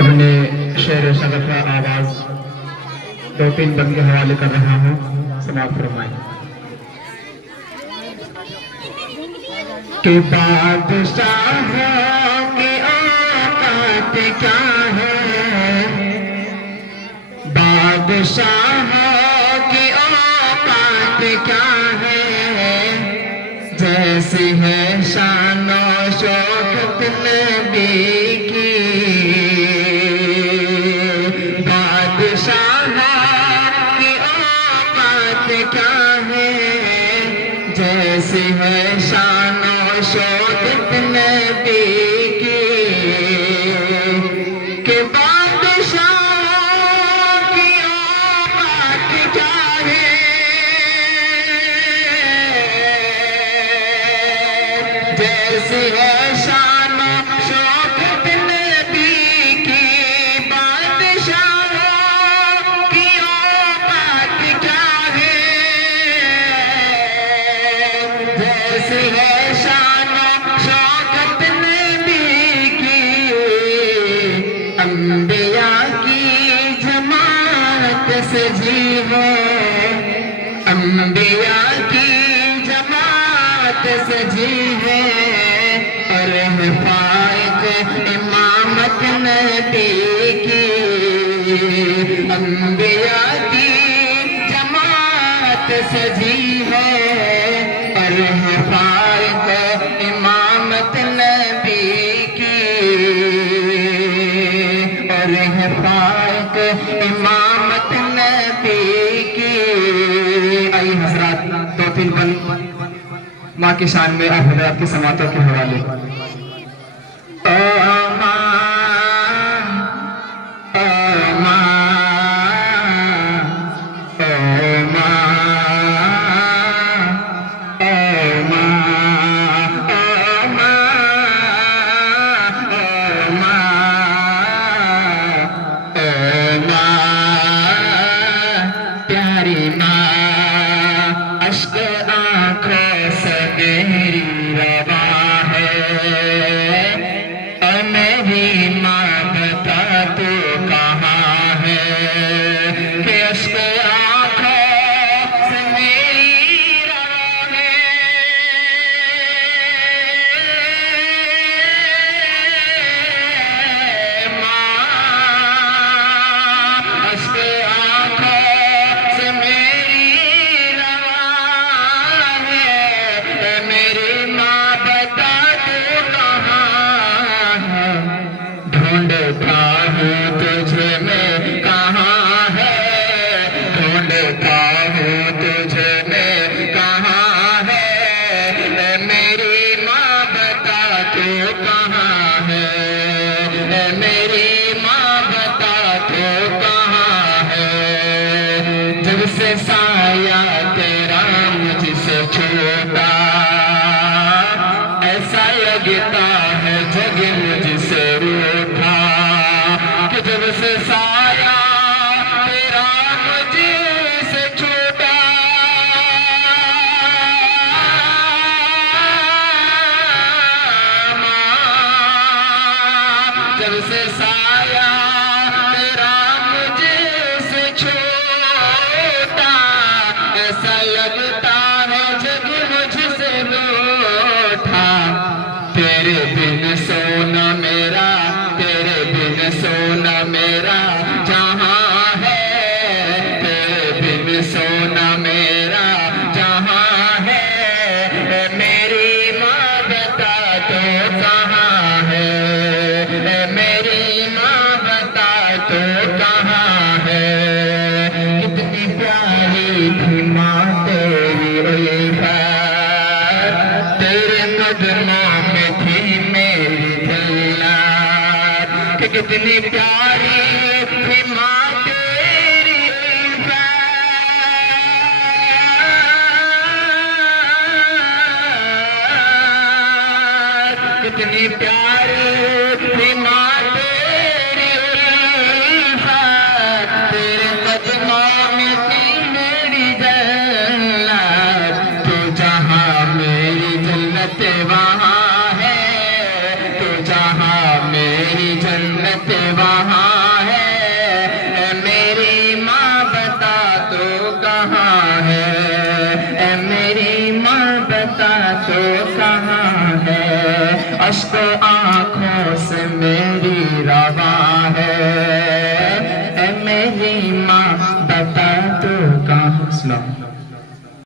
اپنے شعر و شغف آواز دو تین بند کے حوالے کر رہا ہوں، سماعت فرمائیں۔ کہ بادشاہوں کی اوقات کیا ہے، بادشاہوں کی اوقات کیا ہے، جیسی ہے شان و شوکت نبی کی، بادشاہوں کی اوقات کیا ہے، جیسی ہے شان و شوکت نبی کی، کہ بادشاہوں کی اوقات کیا ہے، جیسی ہے شان و شوکت نبی کی، بادشاہوں کی اوقات کیا ہے، جیسی ہے شان و شوکت نبی کی، انبیاء کی جماعت سجی ہے، انبیاء کی جماعت سجی ہے، اور ہے فائق امامت نبی کی، انبیاء کی جماعت سجی ہے، اور ہے فائق امامت نبی کی، اور ہے فائق امامت نبی کی۔ آئیے حضرات دو تین بند ماں کی شان میں آپ حضرات کی سماعتوں کے حوالے۔ پیاری ماں اشک آنکھوں سے میری روا ہے، اے میری ماں بتا تو کہاں ہے، کہ اشک آنکھوں سے میری روا ہے، ماں اشک آنکھوں سے میری روا ہے، میری ماں بتا تو کہاں ہے، ڈھونڈتا ہوں تجھے میں کہاں ہے، ڈھونڈتا ہوں تجھے میں کہاں ہے، میری ماں بتا تو کہاں ہے، میری ماں بتا تو کہاں ہے، جب سے سایہ تیرا مجھ سے چھوٹا، ایسا لگتا ہے جگ مجھ سے روٹھا، کہ جب سے سایہ تیرا مجھ سے چھوٹا، جب سے سایہ تیرا مجھ سے چھوٹا، ایسا لگتا ہے جگ مجھ سے روٹھا، تیرے بن سونا میرا، تیرے بن سونا میرا جہاں ہے، تیرے بن سونا میرا جہاں ہے، میری ماں بتا تو کہاں ہے، میری ماں بتا تو کہاں ہے، کتنی پیاری تھی ماں تیری الفت، تیرے قدموں میں تھی میری جنت، کہ کتنی پیاری تھی ماں تیری الفت، کتنی پیاری تھی ماں تیری الفت، تیرے قدموں میں تھی میری جنت، تو جہاں میری جنت وہاں ہے، تو جہاں میری جنت وہاں اشک آنکھوں سے میری رواں ہے، اے میری ماں بتا تو کہاں.